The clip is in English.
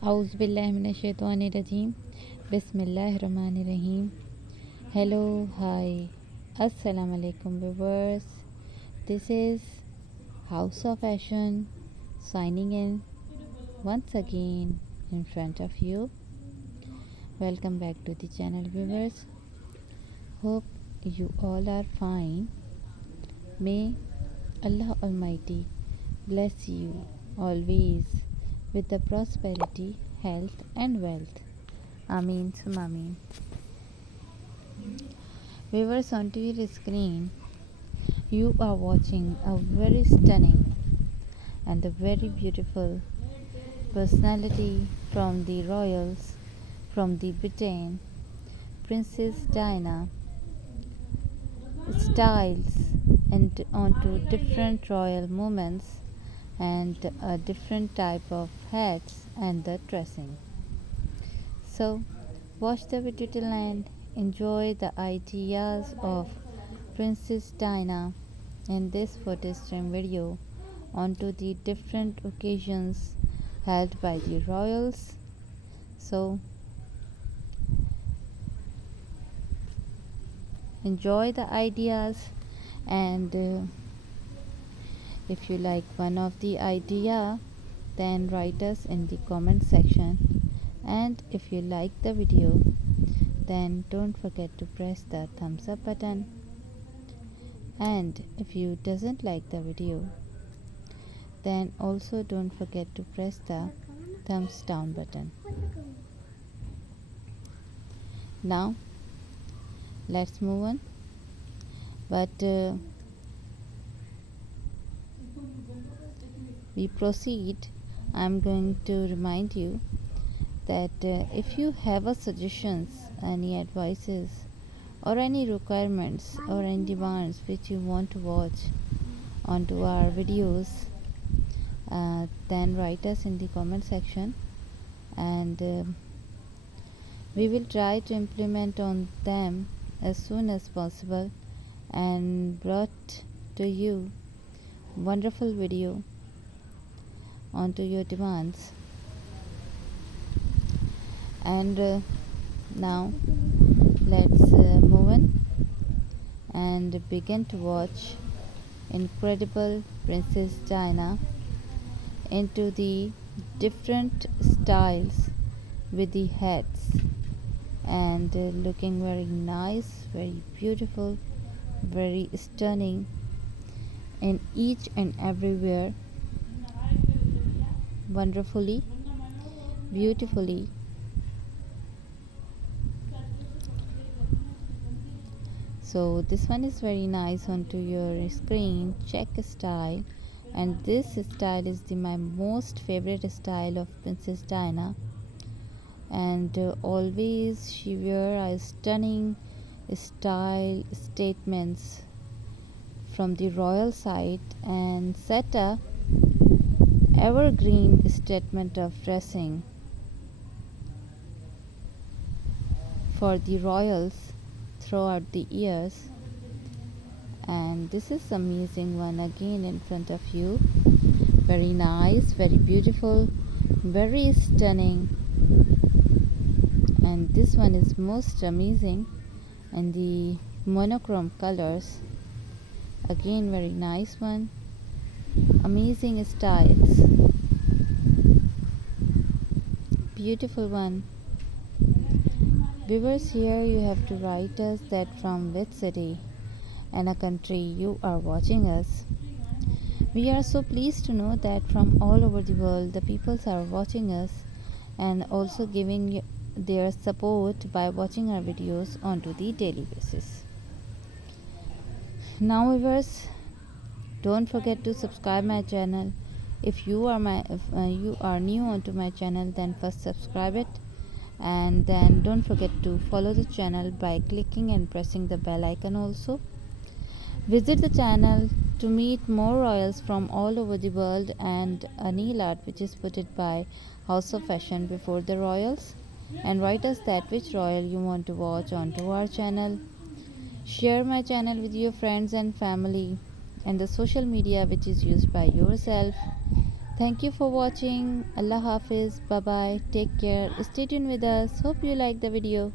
Auzubillahiminash-shaytanir-rajeem. Bismillahir-rahmanir-rahim. Hello, hi, Assalamu alaikum viewers. This is House of Fashion signing in once again in front of you. Welcome back to the channel viewers. Hope you all are fine. May Allah Almighty bless you always with the prosperity, health and wealth. Ameen summa ameen. Viewers, onto your screen you are watching a very stunning and a very beautiful personality from the royals, from the Britain, Princess Diana styles and onto different royal moments and a different type of hats and the dressing. So watch the video till end. Enjoy the ideas of Princess Diana in this photo stream video onto the different occasions held by the royals. So enjoy the ideas, and if you like one of the idea, then write us in the comment section, and if you like the video, then don't forget to press the thumbs up button, and if you doesn't like the video, then also don't forget to press the thumbs down button. Now let's move on, but we proceed. I'm going to remind you that if you have a suggestions, any advices or any requirements or any demands which you want to watch onto our videos, then write us in the comment section, and we will try to implement on them as soon as possible and brought to you wonderful video onto your demands. And now let's move on and begin to watch incredible Princess Diana into the different styles with the hats, and looking very nice, very beautiful, very stunning in each and everywhere, wonderfully, beautifully. So this one is very nice onto your screen. Check style, and this style is my most favorite style of Princess Diana, and always she wear a stunning style statements from the royal side and set a evergreen statement of dressing for the royals throughout the years. And this is amazing one again in front of you. Very nice, very beautiful, very stunning, and this one is most amazing, and the monochrome colors, again very nice one, amazing styles, beautiful one. Viewers, here you have to write us that from which city and a country you are watching us. We are so pleased to know that from all over the world the peoples are watching us and also giving their support by watching our videos onto the daily basis. Now viewers, don't forget to subscribe my channel. If you are new onto my channel, then first subscribe it, and then don't forget to follow the channel by clicking and pressing the bell icon also. Visit the channel to meet more royals from all over the world, and a nail art which is put it by House of Fashion before the royals, and write us that which royal you want to watch onto our channel. Share my channel with your friends and family and the social media which is used by yourself. Thank you for watching. Allah Hafiz. Bye bye. Take care. Stay tuned with us. Hope you like the video.